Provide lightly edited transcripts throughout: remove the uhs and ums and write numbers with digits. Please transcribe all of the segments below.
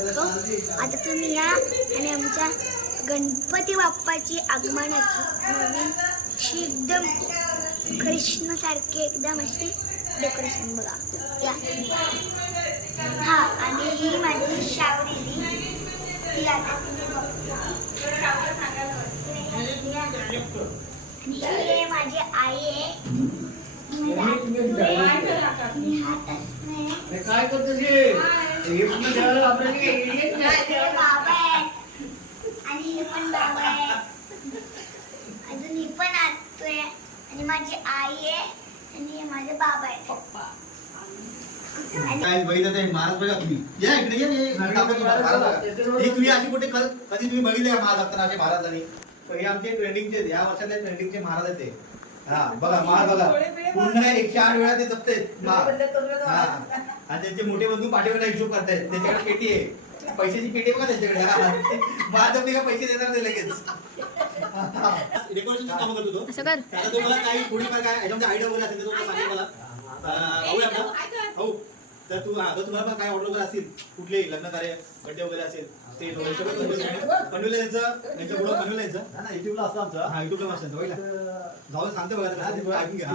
दाखव. आता तुम्ही या आणि आमच्या गणपती बाप्पाची आगमनाची नवीन अशी एकदम कृष्णासारखी एकदम अशी डेकोरेशन बघा या. हा आणि ही माझी शावरी ती आता तुम्ही बघता. आणि ही माझी आई आहे. काय करतोस बाबा आहे आणि हे पण बाबा आहे. अजून ही पण आतोय आणि माझी आई आहे आणि माझे बाबा आहे. काय बघितलं महाराज बघा तुम्ही या इकडे हे तुम्ही अशी कुठे कधी तुम्ही बघितले का महाराज असताना असे महाराज आणि हे आमचे ट्रेंडिंगचे या वर्षातले ट्रेंडिंगचे महाराज आहेत ते. हा बघा महाराज बघा पूर्ण 108 वेळा ते जपतायत. हा आणि त्यांचे मोठे बंधू पाठीवर हिशोब करतायत. त्यांच्याकडे पेटी आहे पैशाची पेटी बघा त्यांच्याकडे. महाराज जपले का पैसे देणार ते लगेच. डेकोरेशन काम करतो तो त्याला तुम्हाला काही थोडीफार काय याच्यामध्ये आयडिया वगैरे असेल तर तुम्हाला सांगेल मला. भाऊ आपला भाऊ तर तुम्हाला पण काय ऑर्डर वगैरे असतील कुठले लग्न कार्य बर्थडे वगैरे असेल स्टेज वगैरे सगळं बनवलं त्यांच्या पुढं बनवलं यांचं युट्यूबला असतं आमचं. हा युट्यूबला असतं बघा जाऊ सांगतो बघा ऐकून घ्या.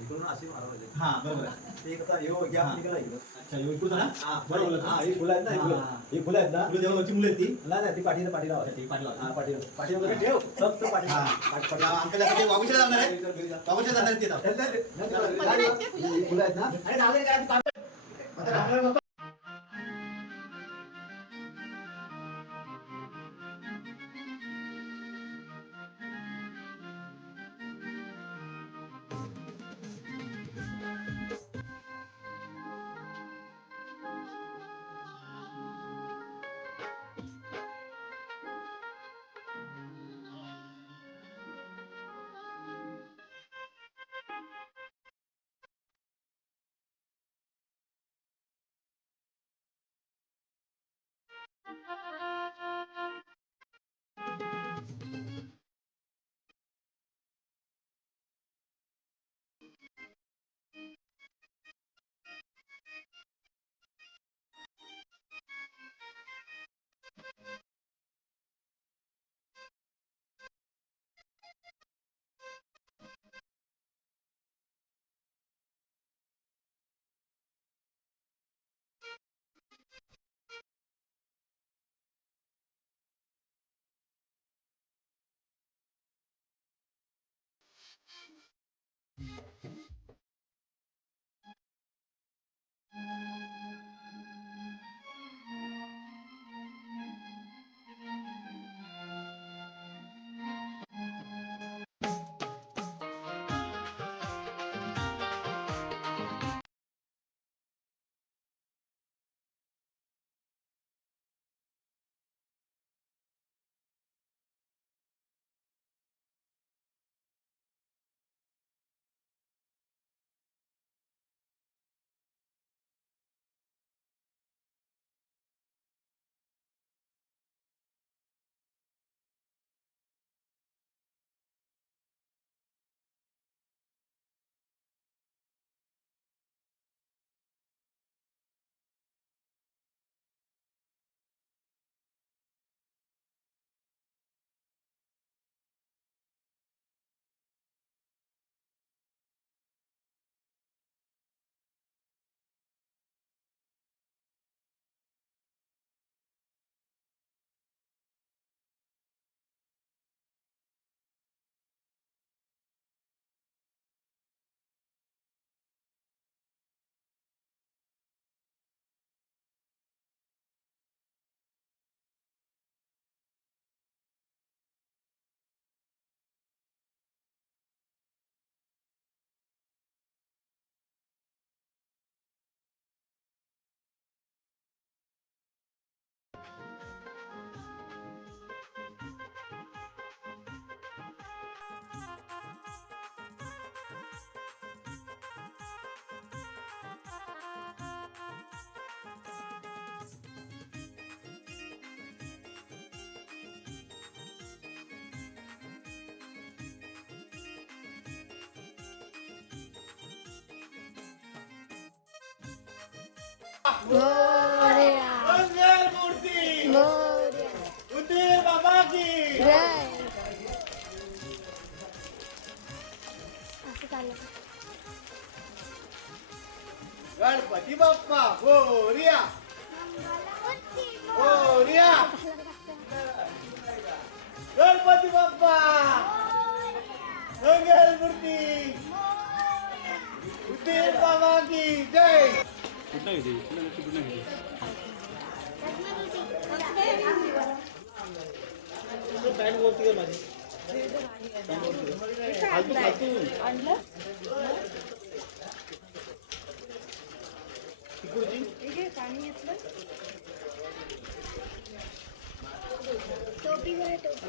इकडून अशी मारवायचे. हा बरोबर ते कसं यो गॅप निघाला इकडं. अच्छा यो इकडून ना बरोबर. हा ही फुलं आहेत ना ही फुलं आहेत ना तुला जेव्हा मुलं आहेत ती नाही ती पाठीला पाठीला ती पाठला हा पाठी वगैरे ठेव सब तो पाठी आमच्या बाबूशीला जाणार आहे बाबूशीला जाणार आहे ते फुलं आहेत ना अरे जाऊ दे काय तू गोरे असं चाललं गणपती बाप्पा मोरया मोरया गणपती बाप्पा मंगल मूर्ती उदय बाबा की जय. टोपी बरं, टोपी.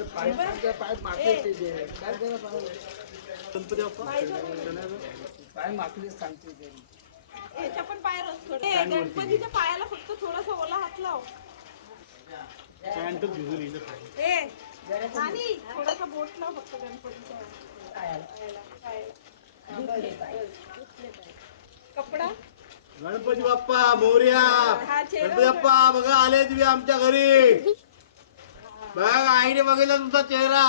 याच्या पण पाय रचतो. गणपतीच्या पायाला फक्त थोडासा ओला हात लाव. आणि थोडासा बोट लाव फक्त गणपतीच्या कपडा. गणपती बाप्पा मोरया गणपती बाप्पा बघा आले तुम्ही आमच्या घरी. बघा आईने बघितला तुमचा चेहरा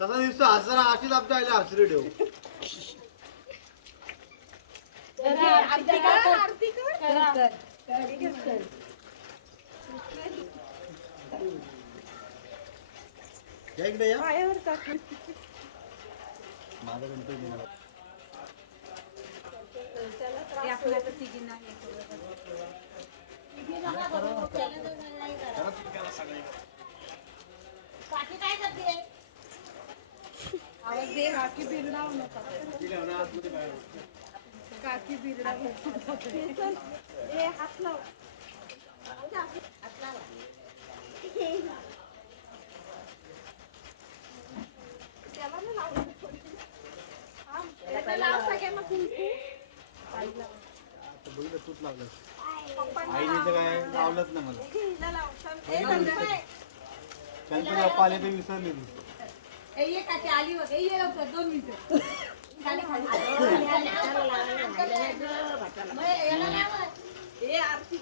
कसा दिसतो हसरा. अशीच आमच्या आईला हसरी ठेव. आरती कर, आरती कर. या इकडे या. पायावर टाक. माझा गणपती येणार. काकी काय करते? आवाज दे. काकी बिरडाव नका. काकी बिरडाव नका. ए हात लाव. त्याला नाही लावलं. त्याला लाव सगळ्यांना कुंकू. तूच लावलं आईने तर काय लावलंच नाही मला. हिला लाव. ए गणपती. गणपती बाप्पा आले तर विसरले मी. ये काकी आली बघ. ये लवकर 2 मिनिटं. खाली खाली. ए आरती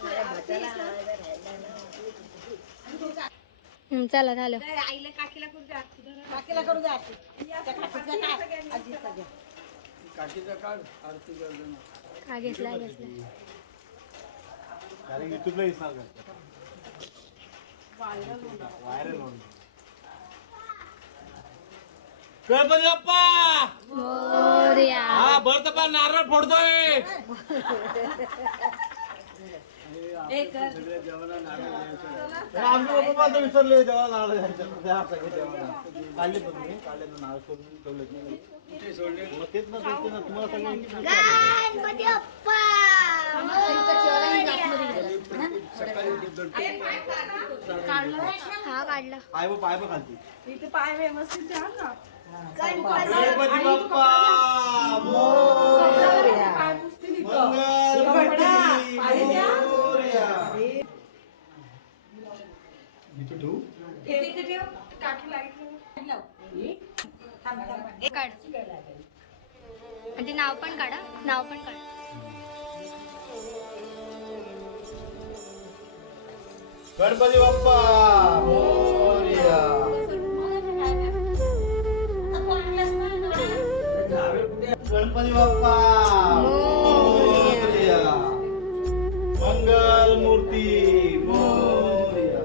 चला झालं. आईला काकीला करू द्या. काकीला करू द्या. आजी सगळ्या. हा घेतला घेतला. कारण युट्यूबला दिसणार का व्हायरल होऊन. गणपती बाप्पा मोरया. हा भरत पण नारळ फोडतोय. आमचे पप्पा तर विसरले जेव्हा नारळ द्यायचं. द्या सगळे जेवण काढले पण तुम्ही काढले तर नारळ सोडून ठेवले. मग तेच ना तेच ना तुम्हाला सगळं गणपती बाप्पा हा काढला. पाय पण खालती. इथे पाय व्यवस्थित द्या ना. गणपती बाप्पा मोरया पाय पुसतील इथं. मंगल मोरया. इथे ठेव. काकी लाईट लाव. काढ. आणि ते नाव पण काढा. नाव पण काढ. गणपती बाप्पा मोरया. गणपती बाप्पा मोरया. मंगल मूर्ती मोरया.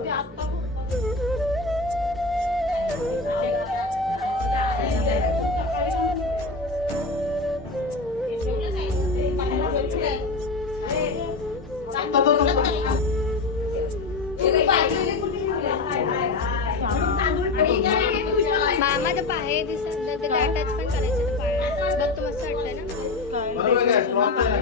मामा तर पाहे दिसत ते अटॅच पण करायचं ते पाय. बघ तो मस्त वाटतंय ना. बरोबर काय क्रॉप आहे ना.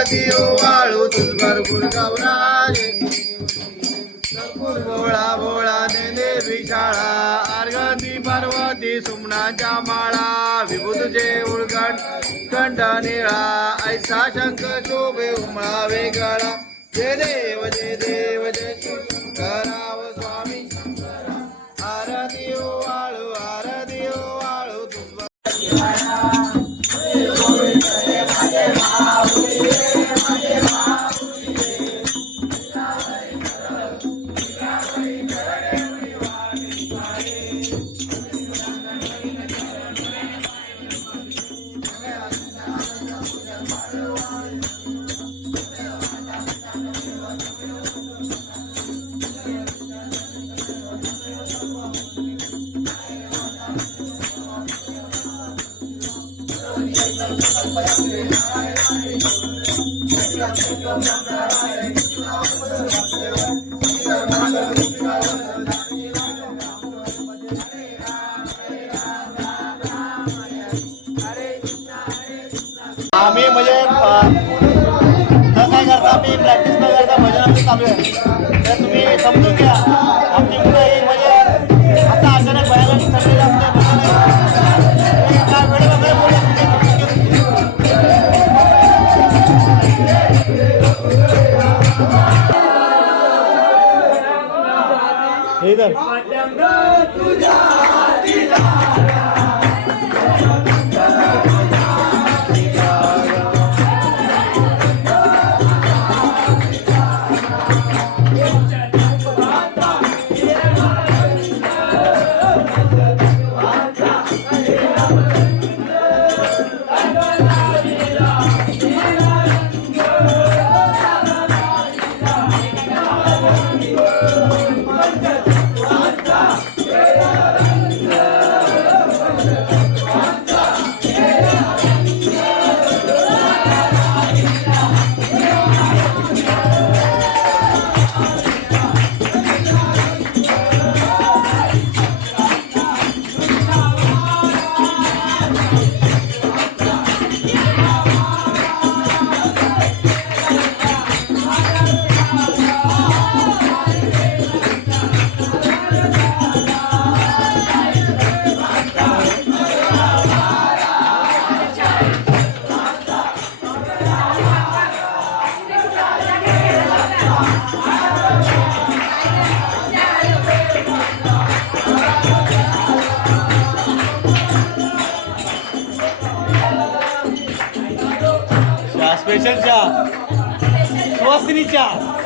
आरती ओवाळू तुझ भरपूर गौराजे भरपूर भोळा भोळा नेने विशाळा आर्गती पार्वती सुमनाच्या माळा विभूतचे उलगण कंठ निळा ऐसा शंख शोभे उमळा वेगळा जय देव जय देव जय शंकराव स्वामी आरती ओवाळू तुझ आम्ही म्हणजे काय करता आम्ही प्रॅक्टिस न करता भजन आमचं चालू आहे तर तुम्ही समजून घ्या आमची मुलं ही म्हणजे आता अचानक भयाला ठरलेलं असते काय वेळ वगैरे स्पेशल चहा सुहासिनी चहा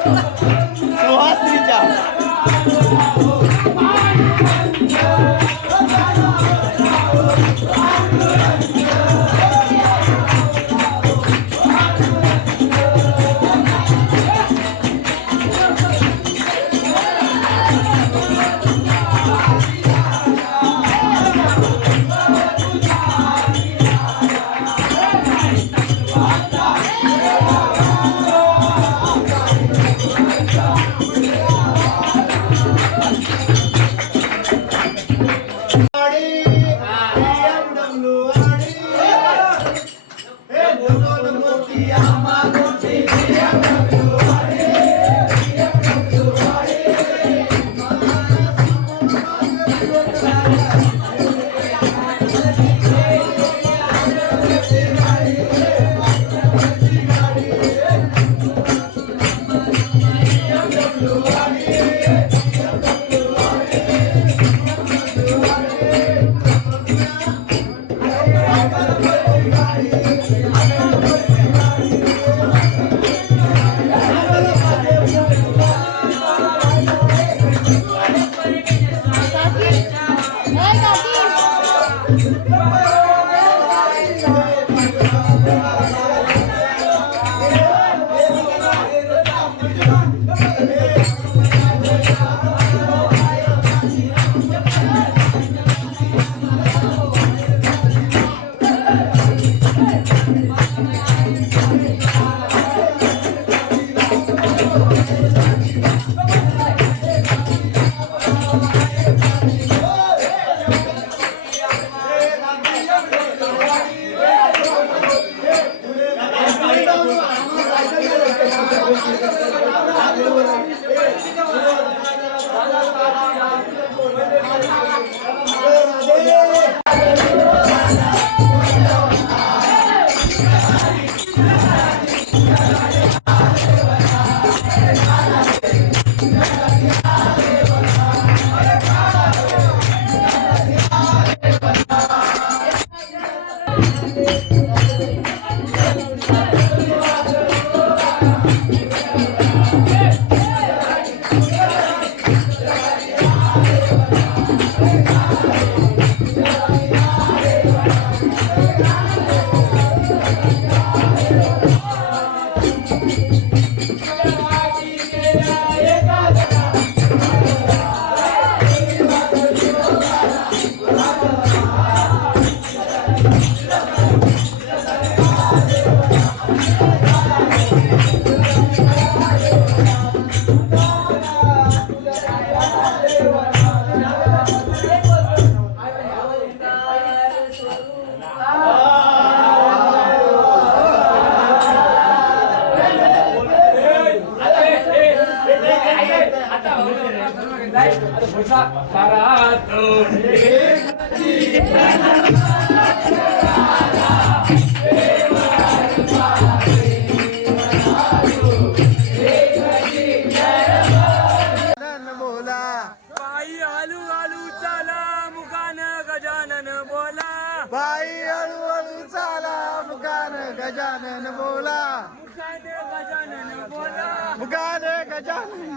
बाई आलू आलू चाला मुखान गजानन बोला बाई हळूहळू चाला मुखान गजानन बोला मुखान गजानन बोला मुखान गजानन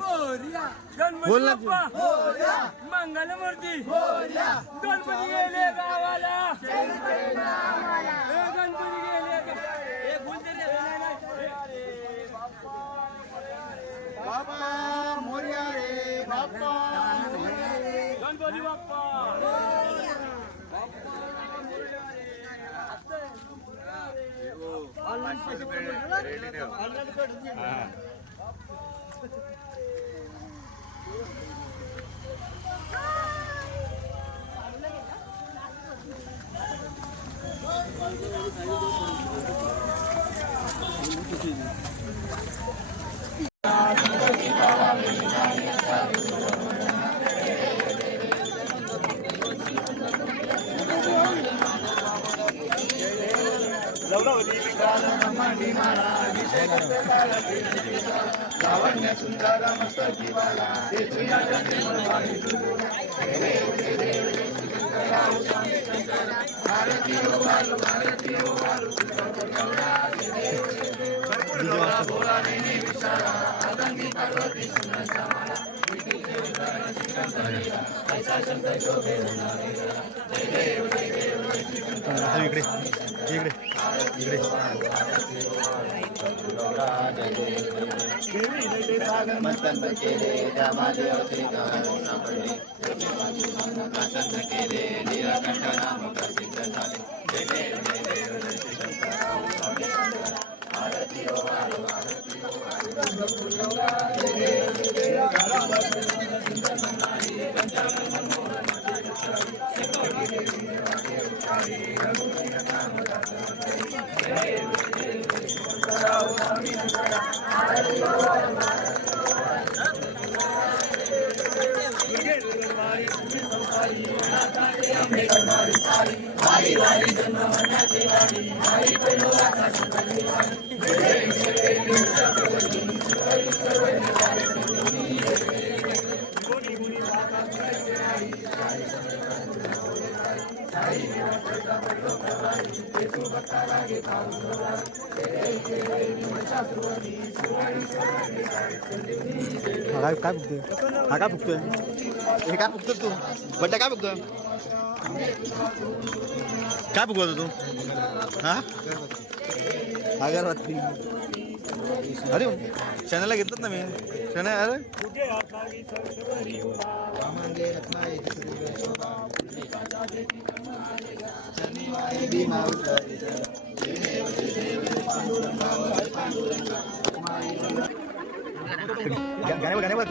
मोरया गणपती बोल ना. बाप्पा मंगलमूर्ती गणपती गेले गावाला हे गणपती गेले हे फुल तरी नाही, नाही. बाप्पा मोरया रे बाप्पा गणपती बाप्पा इकडे इकडे इकडे मस्तंत केले रामादेव श्री पडले प्रसन्न केले निराकंठ नाम प्रसिद्ध झाले जय देव जय देव जय श्री शंकर आरती हो आरती काय फुकतोय हा काय फुकतोय हे काय फुकतो तू बड्डा काय फुकतोय काय फुकवतो तू हा अगरबत्ती अरे शनाला घेतलं ना मी शना अरे गाणे बघ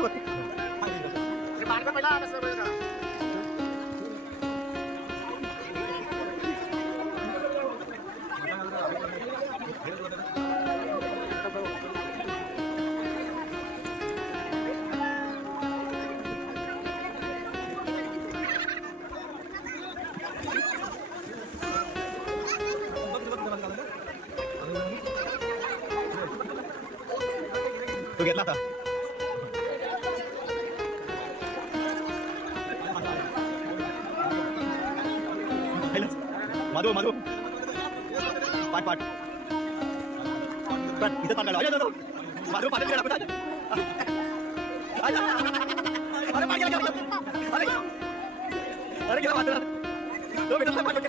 तू घेतला आता माधव माधव पाठ पाठ इथं पाठ काढा माधव पाठ गेला अरे गेला माधव तो भेटला पाठ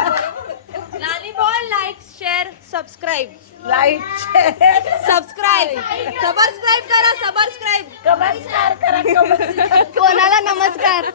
नानी बोल like share subscribe like subscribe subscribe करा सबस्क्राईब नमस्कार करा कोणाला नमस्कार